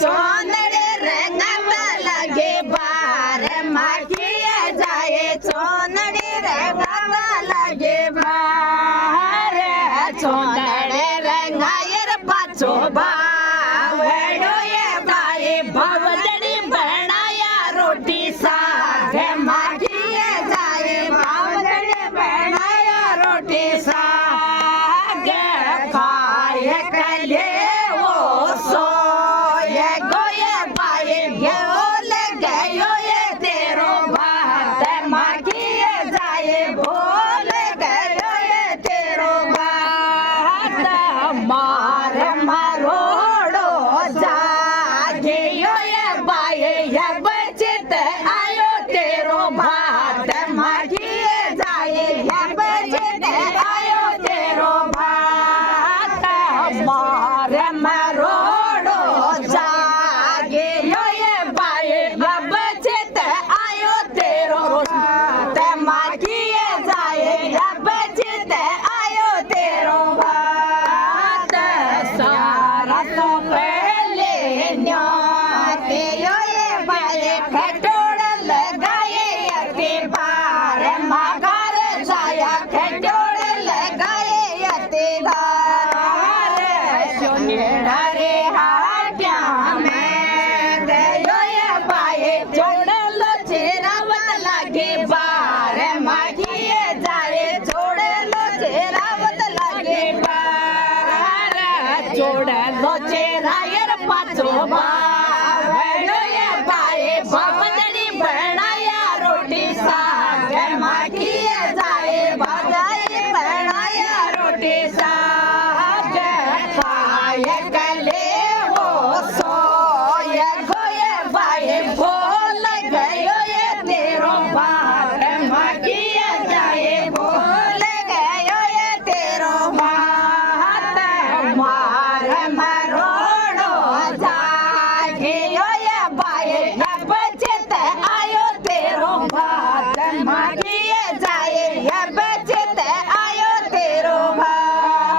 चोंदड़े रंगत लगे बार माखिए जाए चोंदड़े रंगत लगे बार चोंदड़े रंगायर पाछो बावड़ो ये बाए भवजड़ी बनाया रोटी साग माखिए जाए भवजड़ी बनाया रोटी साग खाए कले वो सो ये गोये बाए बोल गयो ये तेरो भात माखिए जाए बोल गयो ये तेरो भात मार मारोड़ो जागे यो ये बाए ये बचत आयो तेरो भात माखिए जाए ये बचत आयो तेरो भात मार मारोड़ो जागे यो ये बाए ये बचत आयो तेरो भात माखिए जाए ये बचत आयो तेरो भात सारा तो पहले न्योते यो ये बाए खटोड़ लगाए अति बार मगर जाया खटोड़ लगाए अति बार सुनहरे हाट्या में गयो ये बाए जोड़ लो चेरावत लगे बार माखिए जाए जोड़ लो चेरावत लगे बार जोड़ लो चेरायर पाछो बार